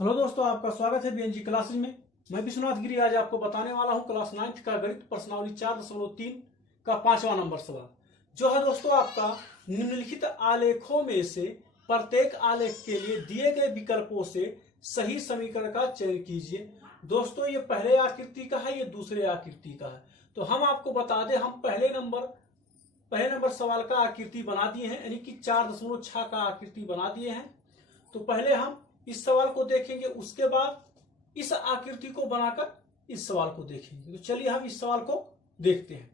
Hello दोस्तों, आपका स्वागत है बीएनजी क्लासेज में। मैं विश्वनाथ गिरी आज आपको बताने वाला हूं क्लास 9th का गणित प्रश्नावली 4.3 का 5वां नंबर सवाल, जो है दोस्तों आपका निम्नलिखित आलेखों में से प्रत्येक आलेख के लिए दिए गए विकल्पों से सही समीकरण का चयन कीजिए। दोस्तों ये पहले आकृति का है, ये दूसरे आकृति का है। तो हम आपको बता दें, हम पहले नंबर सवाल का आकृति बना दिए हैं, यानी कि 4.6 का आकृति बना दिए हैं। तो पहले हम इस सवाल को देखेंगे, उसके बाद इस आकृति को बनाकर इस सवाल को देखेंगे। तो चलिए हम इस सवाल को देखते हैं।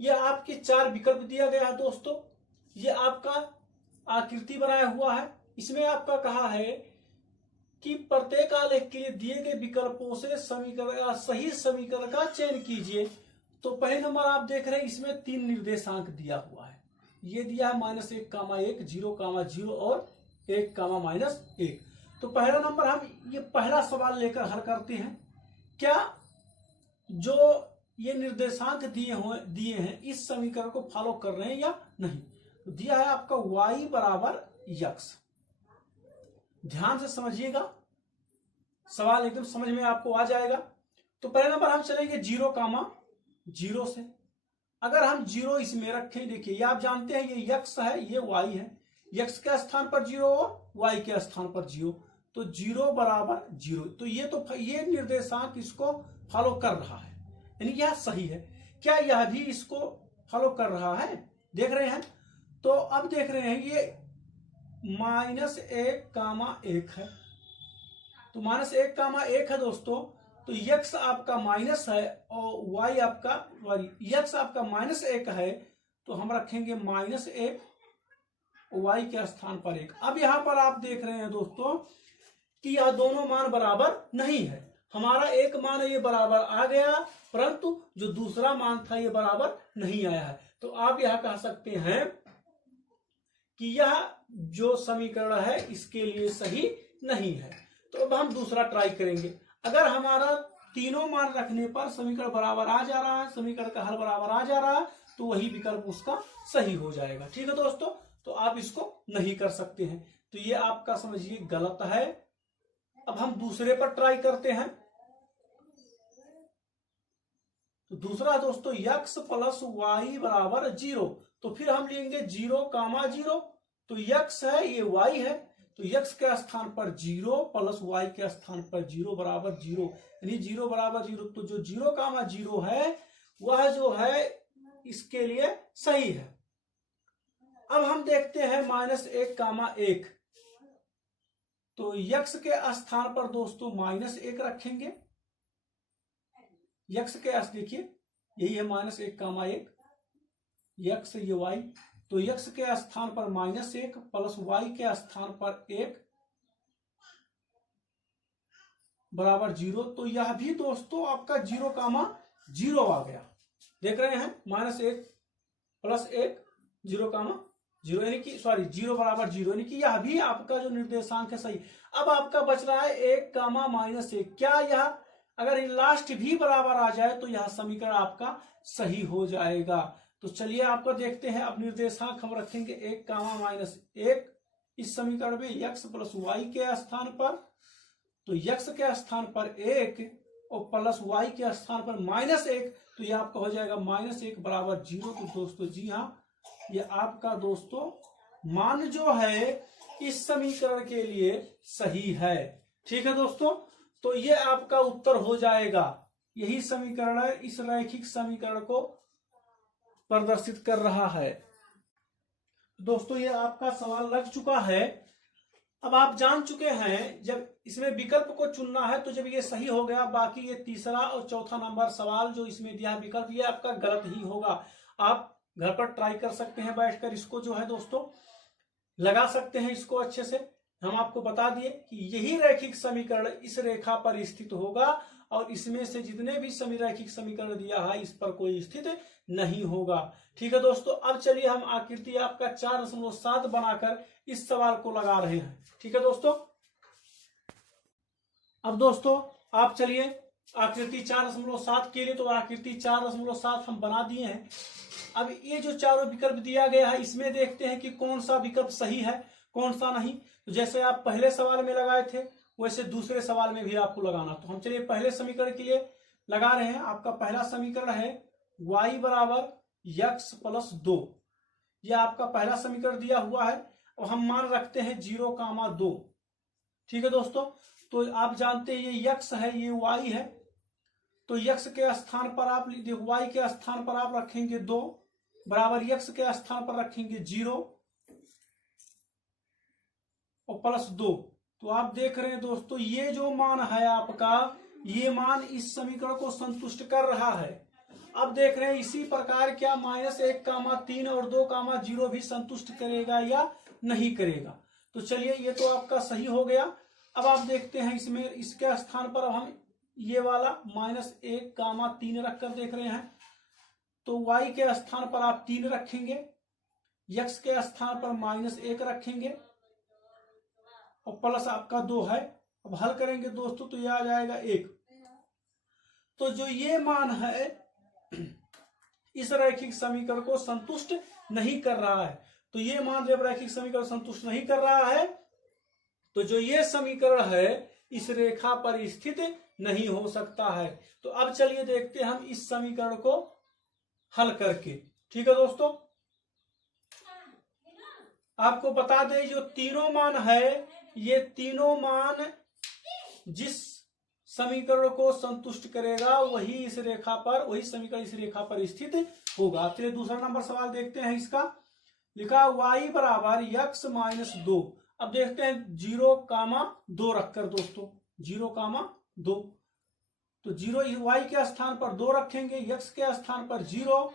यह आपके 4 विकल्प दिया गया है दोस्तों। यह आपका आकृति बनाया हुआ है। इसमें आपका कहा है कि प्रत्येक आलेख के लिए दिए गए विकल्पों से सही समीकरण का चयन कीजिए। तो पहले नंबर आप देख रहे हैं, इसमें 3 निर्देशांक दिया हुआ है। ये दिया है -1, 1, 0, और 1, -1। तो पहला नंबर हम ये पहला सवाल लेकर हल करते हैं। क्या जो ये निर्देशांक दिए हैं इस समीकरण को फॉलो कर रहे हैं या नहीं। तो दिया है आपका y बराबर x। ध्यान से समझिएगा, सवाल एकदम समझ में आपको आ जाएगा। तो पहले नंबर हम चलेंगे 0, से। अगर हम 0 इसमें रखें, देखिए ये आप जानते हैं ये x है, ये y है। x के स्थान पर 0 और y के स्थान पर 0, तो 0 बराबर 0। तो ये निर्देशांक इसको फॉलो कर रहा है, यानी यह सही है। क्या यह भी इसको फॉलो कर रहा है, देख रहे हैं। तो अब देख रहे हैं ये -1, है। तो -1, है दोस्तों। तो x आपका माइनस है और y आपका x आपका -1 है, तो हम रखेंगे -1, y के स्थान पर 1। अब यहां पर आप देख रहे हैं दोस्तों कि यह दोनों मान बराबर नहीं है। हमारा एक मान ये बराबर आ गया, परंतु जो दूसरा मान था ये बराबर नहीं आया है। तो आप यह कह सकते हैं कि यह जो समीकरण है इसके लिए सही नहीं है। तो अब हम दूसरा ट्राई करेंगे। अगर हमारा तीनों मान रखने पर समीकरण बराबर आ जा रहा है, समीकरण का हल बराबर आ जा रहा है, तो वही विकल्प उसका सही हो जाएगा। ठीक है दोस्तों, तो आप इसको नहीं कर सकते हैं। तो ये आपका समझिए गलत है। अब हम दूसरे पर ट्राई करते हैं। तो दूसरा दोस्तों x + y बराबर 0। तो फिर हम लेंगे 0, 0। तो x है, ये y है, तो x के स्थान पर 0 + y के स्थान पर 0 बराबर 0, यानी 0 बराबर 0। तो जो 0, 0 है वह जो है इसके लिए सही है। अब हम देखते हैं -1, 1। तो x के स्थान पर दोस्तों -1 रखेंगे। x के देखिए यही है -1, 1, x ये y। तो x के स्थान पर -1 + y के स्थान पर 1 बराबर 0। तो यह भी दोस्तों आपका 0, 0 आ गया। देख रहे हैं, -1 + 1, 0, 0, यानी कि 0 बराबर 0, यानी कि यह भी आपका जो निर्देशांक है सही। अब आपका बच रहा है 1, -1। क्या यह अगर लास्ट भी बराबर आ जाए तो यह समीकरण आपका सही हो जाएगा। तो चलिए आपको देखते हैं। अब निर्देशांक हम रखेंगे 1, -1 इस समीकरण में x + y के स्थान पर। तो x के स्थान पर 1 और प्लस y के स्थान पर -1, तो यह आपका हो जाएगा -1 बराबर 0। तो दोस्तों जी हाँ, ये आपका दोस्तों मान जो है इस समीकरण के लिए सही है। ठीक है दोस्तों, तो ये आपका उत्तर हो जाएगा। यही समीकरण है, इस रैखिक समीकरण को प्रदर्शित कर रहा है। दोस्तों ये आपका सवाल लग चुका है। अब आप जान चुके हैं जब इसमें विकल्प को चुनना है, तो जब ये सही हो गया, बाकी ये तीसरा और चौथा नंबर सवाल जो इसमें दिया है विकल्प, ये आपका गलत ही होगा। आप घर पर ट्राई कर सकते हैं बैठकर, इसको जो है दोस्तों लगा सकते हैं इसको अच्छे से। हम आपको बता दिए कि यही रैखिक समीकरण इस रेखा पर स्थित होगा और इसमें से जितने भी रैखिक समीकरण दिया है इस पर कोई स्थित नहीं होगा। ठीक है दोस्तों, अब चलिए हम आकृति आपका 4.7 बनाकर इस सवाल को लगा रहे हैं। ठीक है दोस्तों, अब दोस्तों आप चलिए आकृति 4.7 के लिए, तो आकृति 4.7 हम बना दिए हैं। अब ये जो चारों विकल्प दिया गया है इसमें देखते हैं कि कौन सा विकल्प सही है कौन सा नहीं। तो जैसे आप पहले सवाल में लगाए थे वैसे दूसरे सवाल में भी आपको लगाना। तो हम चलिए पहले समीकरण के लिए लगा रहे हैं। आपका पहला समीकरण है y बराबर x प्लस 2। यह आपका पहला समीकरण दिया हुआ है और हम मान रखते हैं 0,2। ठीक है दोस्तों, तो आप जानते हैं ये x है, ये y है, तो x के स्थान पर आप y के स्थान पर आप रखेंगे 2 बराबर x के स्थान पर रखेंगे 0 और प्लस 2। तो आप देख रहे हैं दोस्तों, ये जो मान है आपका, ये मान इस समीकरण को संतुष्ट कर रहा है। अब देख रहे हैं इसी प्रकार क्या -1,3 और 2,0 भी संतुष्ट करेगा या नहीं करेगा। तो चलिए ये तो आपका सही हो गया। अब आप देखते हैं इसमें इसके स्थान पर अब हम ये वाला -1,3 रखकर देख रहे हैं। तो y के स्थान पर आप 3 रखेंगे, x के स्थान पर -1 रखेंगे और प्लस आपका 2 है। अब हल करेंगे दोस्तों तो ये आ जाएगा 1। तो जो ये मान है इस रैखिक समीकरण को संतुष्ट नहीं कर रहा है। तो ये मान जब रैखिक समीकरण संतुष्ट नहीं कर रहा है तो जो ये समीकरण है इस रेखा पर स्थित नहीं हो सकता है। तो अब चलिए देखते हैं हम इस समीकरण को हल करके। ठीक है दोस्तों, आपको बता दें जो तीनों मान है, ये तीनों मान जिस समीकरण को संतुष्ट करेगा वही इस रेखा पर, वही समीकरण इस रेखा पर स्थित होगा। चलिए दूसरा नंबर सवाल देखते हैं। इसका लिखा y बराबर x माइनस 2। अब देखते हैं 0,2 रखकर दोस्तों, 0,2। तो 0 y के स्थान पर 2 रखेंगे, x के स्थान पर 0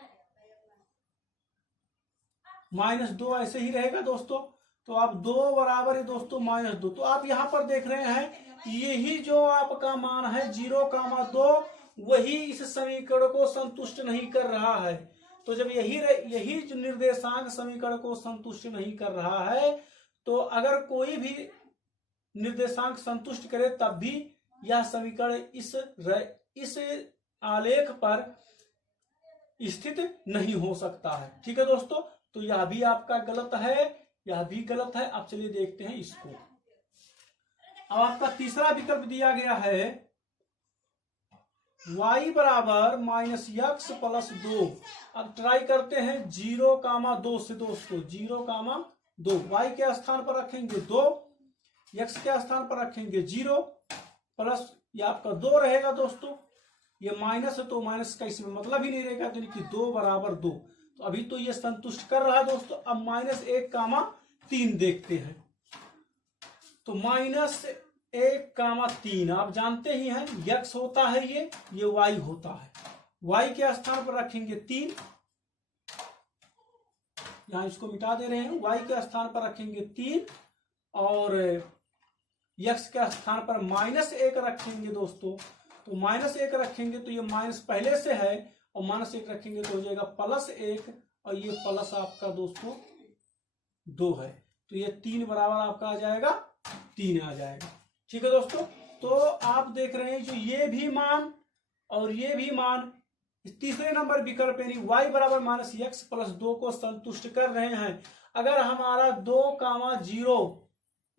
-2 ऐसे ही रहेगा दोस्तों। तो आप 2 बराबर है दोस्तों -2। तो आप यहां पर देख रहे हैं यही जो आपका मान है 0,2 वही इस समीकरण को संतुष्ट नहीं कर रहा है। तो जब यही जो निर्देशांक समीकरण को संतुष्ट नहीं कर रहा है तो अगर कोई भी निर्देशांक संतुष्ट करे तब भी यह समीकरण इस आलेख पर स्थित नहीं हो सकता है। ठीक है दोस्तों, तो यह भी आपका गलत है, यह भी गलत है। अब चलिए देखते हैं इसको। अब आपका तीसरा विकल्प दिया गया है y बराबर -x प्लस 2। अब ट्राई करते हैं 0,2 से दोस्तों, 0,2। y के स्थान पर रखेंगे 2, x के स्थान पर रखेंगे 0 प्लस ये आपका 2 रहेगा दोस्तों। ये माइनस है तो माइनस का इसमें मतलब ही नहीं रहेगा, तो 2 बराबर 2। तो अभी तो ये संतुष्ट कर रहा है दोस्तों। अब -1,3 देखते हैं। तो -1,3 आप जानते ही हैं x होता है, ये y होता है। y के स्थान पर रखेंगे 3, यहां इसको मिटा दे रहे हैं। y के स्थान पर रखेंगे 3 और x के स्थान पर -1 रखेंगे दोस्तों। तो -1 रखेंगे तो ये माइनस पहले से है और -1 रखेंगे तो हो जाएगा +1 और ये प्लस आपका दोस्तों 2 है। तो ये 3 बराबर आपका आ जाएगा 3 आ जाएगा। ठीक है दोस्तों, तो आप देख रहे हैं जो ये भी मान और ये भी मान तीसरे नंबर विकल्प यानी y बराबर -x प्लस 2 को संतुष्ट कर रहे हैं। अगर हमारा 2,0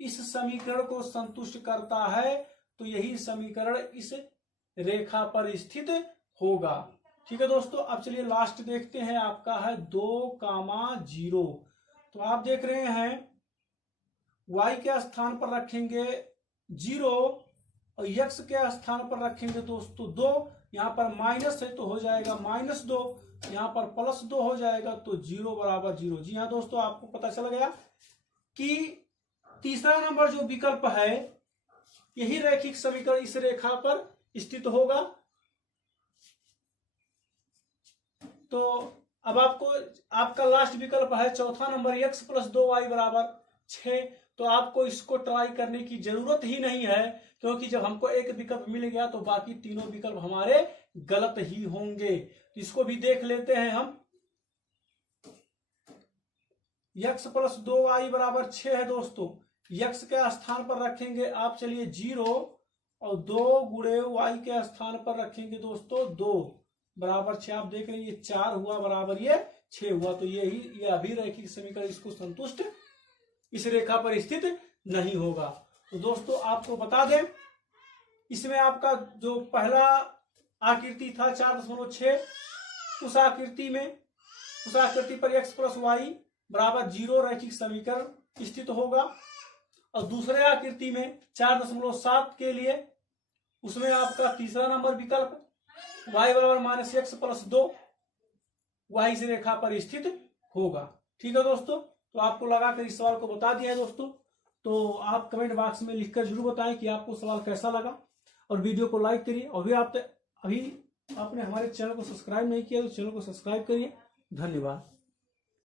इस समीकरण को संतुष्ट करता है तो यही समीकरण इस रेखा पर स्थित होगा। ठीक है दोस्तों, अब चलिए लास्ट देखते हैं। आपका है 2,0। तो आप देख रहे हैं y के स्थान पर रखेंगे 0 और x के स्थान पर रखेंगे दोस्तों 2। यहाँ पर माइनस है तो हो जाएगा -2, यहाँ पर +2 हो जाएगा तो 0 बराबर 0। जी हाँ दोस्तों, आपको पता चल गया कि तीसरा नंबर जो विकल्प है यही रैखिक समीकरण इस रेखा पर स्थित होगा। तो अब आपका लास्ट विकल्प है चौथा नंबर x प्लस 2y बराबर 6। तो आपको इसको ट्राई करने की जरूरत ही नहीं है, क्योंकि जब हमको एक विकल्प मिल गया तो बाकी तीनों विकल्प हमारे गलत ही होंगे। तो इसको भी देख लेते हैं हम। x प्लस 2y बराबर 6 है दोस्तों। x के स्थान पर रखेंगे आप चलिए 0 और 2 गुणे y के स्थान पर रखेंगे दोस्तों 2 बराबर 6। आप देख रहे हैं ये 4 हुआ बराबर ये 6 हुआ। तो ये अभी रैखिक समीकरण इसको संतुष्ट इस रेखा पर स्थित नहीं होगा। तो दोस्तों आपको बता दें, इसमें आपका जो पहला आकृति था 4.6, उस आकृति पर x प्लस वाई बराबर 0 रैखिक समीकरण स्थित होगा। और दूसरे आकृति में 4.7 के लिए उसमें आपका तीसरा नंबर विकल्प y बराबर माइनस एक्स प्लस 2 y से रेखा पर स्थित होगा। ठीक है दोस्तों, तो आपको लगाकर इस सवाल को बता दिया है दोस्तों। तो आप कमेंट बॉक्स में लिखकर जरूर बताएं कि आपको सवाल कैसा लगा, और वीडियो को लाइक करिए। अभी आपने हमारे चैनल को सब्सक्राइब नहीं किया तो चैनल को सब्सक्राइब करिए। धन्यवाद।